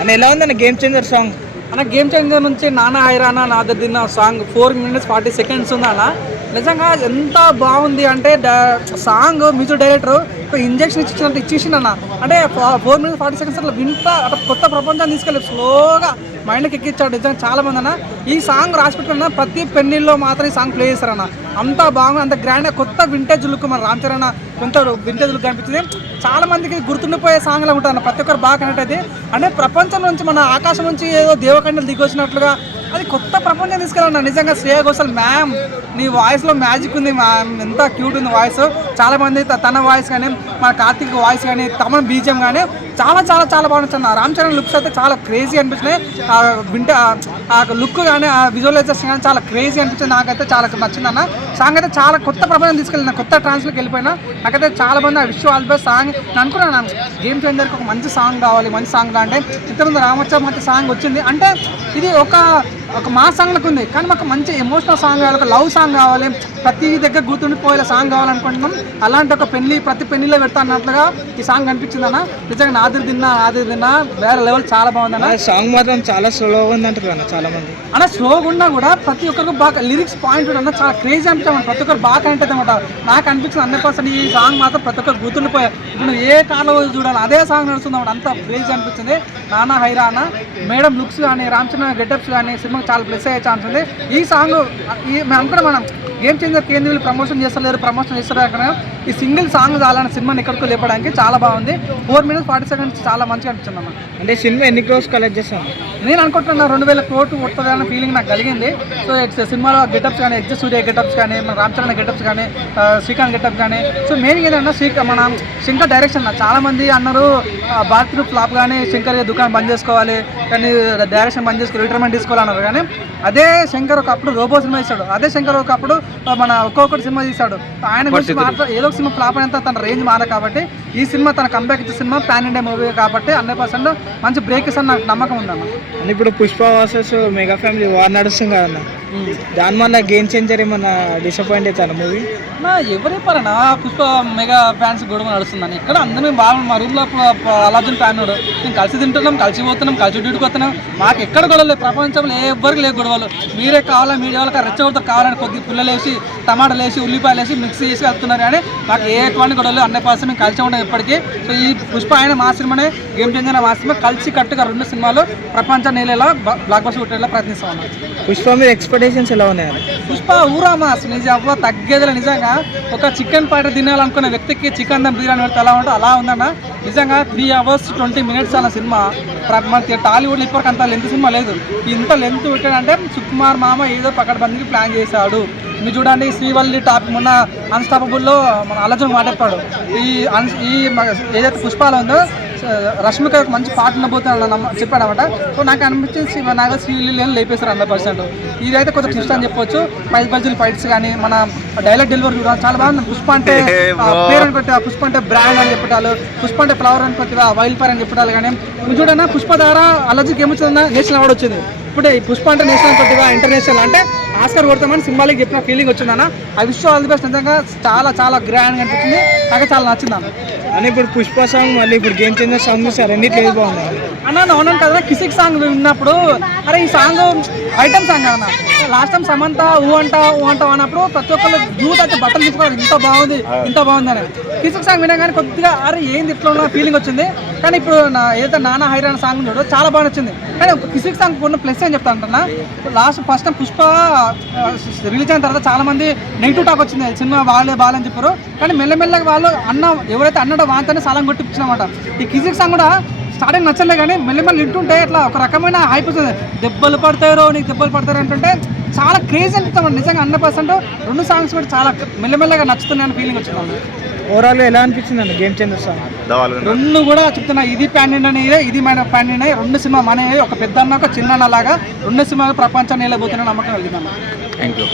అన్న ఎలా ఉందన్న గేమ్ చేంజర్ సాంగ్? అన్న గేమ్ చేంజర్ నుంచి నానా హైరానా నాదదిన్న సాంగ్ 4 minutes 40 seconds ఉంది అన్న. నిజంగా ఎంత బాగుంది అంటే సాంగ్ మ్యూజిక్ డైరెక్టర్ ఇంజెక్షన్ ఇచ్చినట్టు ఇచ్చేసిండు అన్న. అంటే 4 minutes 40 seconds అట్లా వింత అట్లా కొత్త ప్రపంచాన్ని తీసుకెళ్ళి స్లోగా మైండ్కి ఎక్కించాడు. నిజంగా చాలా మంది అన్న ఈ సాంగ్ రాసి పెట్టుకున్న ప్రతి పెన్నీల్లో మాత్రం ఈ సాంగ్ ప్లే చేస్తారన్న. అంత బాగుంది, అంత గ్రాండ్గా కొత్త వింటేజ్ లుక్ మన రామ్ చరణ్ కొంత వింటేజ్ లుక్ కనిపించింది. చాలా మందికి గుర్తుండిపోయే సాంగ్లా ఉంటుంది, ప్రతి ఒక్కరు బాగా కనెక్ట్ అయితే. అంటే ప్రపంచం నుంచి మన ఆకాశం నుంచి ఏదో దేవకన్యలు దిగి వచ్చినట్లుగా అది కొత్త ప్రపంచం తీసుకెళ్ళాను. నిజంగా శ్రేయ ఘోషాల్ మ్యామ్ నీ వాయిస్లో మ్యాజిక్ ఉంది మ్యామ్, ఎంత క్యూట్ ఉంది వాయిస్. చాలామంది తన వాయిస్ కానీ మన కార్తీక్ వాయిస్ కానీ తమ బీజిఎం కానీ చాలా చాలా చాలా బాగుంటుంది. రామ్ చరణ్ లుక్స్ అయితే చాలా క్రేజీ అనిపించినాయి. వింటే ఆ లుక్ కానీ ఆ విజువలైజేషన్ కానీ చాలా క్రేజీ అనిపించింది. నాకైతే చాలా నచ్చింది అన్న. సాంగ్ అయితే చాలా కొత్త ప్రపంచం తీసుకెళ్ళిన, కొత్త ట్రాన్స్లోకి వెళ్ళిపోయినా. నాకైతే చాలా మంది ఆ విషయం ఆల్ బెస్ట్ సాంగ్ నేను అనుకున్నాను. గేమ్ చేంజర్కి ఒక మంచి సాంగ్ కావాలి, మంచి సాంగ్ అంటే ఇంతకుముందు రామచ్చ మంచి సాంగ్ వచ్చింది. అంటే ఇది ఒక మా సాంగ్లకు ఉంది, కానీ మాకు మంచి ఎమోషనల్ సాంగ్ కావాలి, ఒక లవ్ సాంగ్ కావాలి, ప్రతి దగ్గర గుర్తుండిపోయేలా సాంగ్ కావాలనుకుంటున్నాం. అలాంటి ఒక ప్రతి పెళ్లిలో పెడతా అన్నట్లుగా ఈ సాంగ్ అనిపించింది అన్న. నిజంగా నాదిరి తిన్నా వేరే లెవెల్ చాలా బాగుంది అన్న. సాంగ్ మాత్రం చాలా స్లోగా ఉంది అంటారు అన్న చాలా మంది. అన్న స్లోగా ఉన్నా కూడా ప్రతి ఒక్కరికి బాగా లిరిక్స్ పాయింట్ అన్న చాలా క్రేజీ అనిపించాము. ప్రతి ఒక్కరు బాగా కనెక్ట్ అనమాట. నాకు అనిపించింది 100% ఈ సాంగ్ మాత్రం ప్రతి ఒక్కరు గుర్తుండిపోయారు. ఇప్పుడు ఏ కాలంలో చూడాలి అదే సాంగ్ నడుస్తుంది అన్నమాట, అంత క్రేజీ అనిపించింది. నానా హైరానా మేడం లుక్స్ కానీ రామ్ చరణ్ గెటప్స్ కానీ సినిమాకి చాలా ప్లస్ అయ్యే ఛాన్స్ ఉంది. ఈ సాంగ్ మేము అనుకున్నాం మనం గేమ్ చేంజర్కి ఏంది వీళ్ళు ప్రమోషన్ చేస్తారు అక్కడ ఈ సింగిల్ సాంగ్ చాలని సినిమాని ఎక్కడికో లేపడానికి చాలా బాగుంది. 4 minutes 40 seconds చాలా మంచిగా అనిపించింది అన్న. అంటే సినిమా ఎన్ని క్రోర్స్ కలెక్ట్ చేస్తాను నేను అనుకుంటున్నా 2000 కోట్లు కొడుతుంది అన్న ఫీలింగ్ నాకు కలిగింది. సో సినిమాలో గెటప్స్ కానీ ఎగ్జ సూర్య గెటప్స్ కానీ మన రామ్ చరణ్ గెటప్స్ కానీ శ్రీకాంత్ గెటప్స్ కానీ సో మెయిన్ ఏంటన్నా మన శంకర్ డైరెక్షన్. చాలా మంది అన్నారు భారత్ ఫ్లాప్ కానీ శంకర్ దుకాణం బంద్ చేసుకోవాలి, కానీ డైరెక్షన్ బంద్ చేసుకోవాలి, రిటైర్మెంట్ తీసుకోవాలన్నారు. కానీ అదే శంకర్ ఒకప్పుడు రోబో సినిమా తీశాడు, అదే శంకర్ ఒకప్పుడు మన ఒక్కొక్కటి సినిమా తీశాడు. ఆయన గురించి ఏదో ఒక సినిమా ఫ్లాప్ అయినంత తన రేంజ్ మారదు. కాబట్టి ఈ సినిమా తన కంబ్యాక్ ఇచ్చే సినిమా పాన్ ఇండియా మూవీ కాబట్టి 100% మంచి బ్రేక్ ఇస్తాను నాకు నమ్మకం ఉందన్న. ఇప్పుడు Pushpa versus mega family war నడుస్తుంది కదన్న, దాని వల్ల గేమ్ చేంజర్ ఏమన్నా డిసప్పాయింట్ అవుతాను మూవీ? ఎవరు చెప్పారన్నా పుష్ప మెగా ఫ్యాన్స్ గొడవ నడుస్తుందని? ఇక్కడ అందరూ బాగా మా రూమ్లో అలార్జున్ ఫ్యాన్ ఉన్నాడు, మేము కలిసి తింటున్నాం, కలిసి పోతున్నాం, కలిసి డ్యూటీకి వస్తున్నాం. మాకు ఎక్కడ గొడవలు లేదు, ప్రపంచంలో ఎవరికి లేదు గొడవలు. మీరే కావాలా మీడియా వాళ్ళకి రెచ్చగొడతారు కావాలని కొద్ది పుల్లలు వేసి టమాటాలు వేసి ఉల్లిపాయలు వేసి మిక్స్ చేసి వెళ్తున్నారు. కానీ మాకు ఏ ఎటువంటి గొడవలు 100% మేము కలిసి ఉంటాం ఎప్పటికీ. సో ఈ పుష్ప ఆయన మా సినిమానే గేమ్ చేంజర్ మా సినిమా కలిసి కట్టుగా 2 సినిమాలు ప్రపంచ నేలలో బ్లాక్ బస్టర్ కొట్టేలా ప్రయత్నిస్తాం అన్నాం. పుష్ప మీద ఎక్స్పెక్టేషన్స్ ఎలా ఉన్నాయి? పుష్ప ఊరామా అసలు నిజం తగ్గేదిలే. నిజంగా ఒక చికెన్ పాట తినాలనుకున్న వ్యక్తికి చికెన్ దమ్ బిర్యానీ పెడితే ఎలా ఉంటే అలా ఉందన్న. నిజంగా 3 hours 20 minutes అన్న సినిమా. మన టాలీవుడ్లో ఇప్పటికి అంత లెంత్ సినిమా లేదు. ఇంత లెంత్ పెట్టాడంటే సుకుమార్ మామ ఏదో పకడ్బందీకి ప్లాన్ చేశాడు. మీరు చూడండి శ్రీవల్లి టాప్ మొన్న అన్స్టాపబుల్లో మన అల్లజన్ మాట్లాడాడు. ఈ ఏదైతే పుష్పాలు ఉందో రష్మిక మంచి పాట ఉండబోతున్నాడు చెప్పాడు అనమాట. సో నాకు అనిపించింది నాకు శ్రీవల్లి లేపేస్తారు 100%. ఇదైతే కొంచెం ట్విస్ట్ అని చెప్పొచ్చు. బజ్జీలు ఫైట్స్ కానీ మన డైలాగ్ డెలివరీ కూడా చాలా బాగుంది. పుష్ప అంటే పేరు అనుకుంటే పుష్ప అంటే బ్రాండ్ అని చెప్పాలి, పుష్ప అంటే ఫ్లవర్ అనుకుంటే వైల్డ్ ఫైర్ అని చెప్పాలి. కానీ మీరు చూడన్నా పుష్ప ద్వారా అల్లజీకి ఏమొచ్చిందన్నా నేషనల్ అవార్డు వచ్చింది. ఇప్పుడు ఈ పుష్ప అంటే నేషనల్ అనుకుంటే ఇంటర్నేషనల్ అంటే ఆస్కార్ కొడతామని సింబాలిక్ చెప్పిన ఫీలింగ్ వచ్చిందన్న. ఆ విషయం ఆల్ ది బెస్ట్. నిజంగా చాలా చాలా గ్రాండ్గా అనిపించింది, నాకు చాలా నచ్చిందన్న. అని ఇప్పుడు పుష్ప సాంగ్ మళ్ళీ ఇప్పుడు గేమ్ చేంజర్ సాంగ్ చూసారు, రెండింటి లేదు బాగుంది అన్న. అవునంట కదా కిసిక్ సాంగ్ విన్నప్పుడు అరే ఈ సాంగ్ ఐటమ్ సాంగ్ అన్న. లాస్ట్ టైం సమంత ఊ అంటావు అన్నప్పుడు ప్రతి ఒక్కళ్ళు యూత్ అయితే బట్టలు తీసుకోవాలి ఇంత బాగుంది అని. కిసిక్ సాంగ్ వినగానే కొద్దిగా అరే ఏంది ఇట్లా ఉన్న ఫీలింగ్ వచ్చింది. కానీ ఇప్పుడు ఏదైతే నానా హైరాన్ సాంగ్ చూడో చాలా బాగా నచ్చింది. కానీ కిసిక్ సాంగ్ ఉన్న ప్లస్ అని చెప్తా అంటున్నా, ఫస్ట్ టైం పుష్ప రిలీజ్ అయిన తర్వాత చాలా మంది నెగిటివ్ టాక్ వచ్చింది, సినిమా బాగాలని చెప్పారు. కానీ మెల్లమెల్లగా వాళ్ళు ఎవరైతే అన్నాడో వాంతనే సాలం కొట్టించినమాట. ఈ కిసిక్ సాంగ్ కూడా స్టార్టింగ్ నచ్చలే, కానీ మెల్లమెల్లి వింటుంటే ఇట్లా ఒక రకమైన హైప్ వస్తుంది. దెబ్బలు పడతారో అంటుంటే చాలా క్రేజ్ అనిపిస్తాం నిజంగా 100%. 2 సాంగ్స్ కూడా చాలా మెల్లమెల్లగా నచ్చుతున్నాయని ఫీలింగ్ వచ్చింది. ఓవరాల్ ఎలా అనిపించింది అన్న గేమ్ చేంజర్ సాంగ్? 2 కూడా చెప్తున్నా, ఇది ప్యాన్ ఇండియా ఇది మన ప్యాన్ ఇండియా. 2 సినిమా మన ఒక పెద్ద అన్న ఒక చిన్న లాగా 2 సినిమాలు ప్రపంచాన్ని వెళ్ళబోతున్న నమ్మకం కలిగిందన్న. Thank you.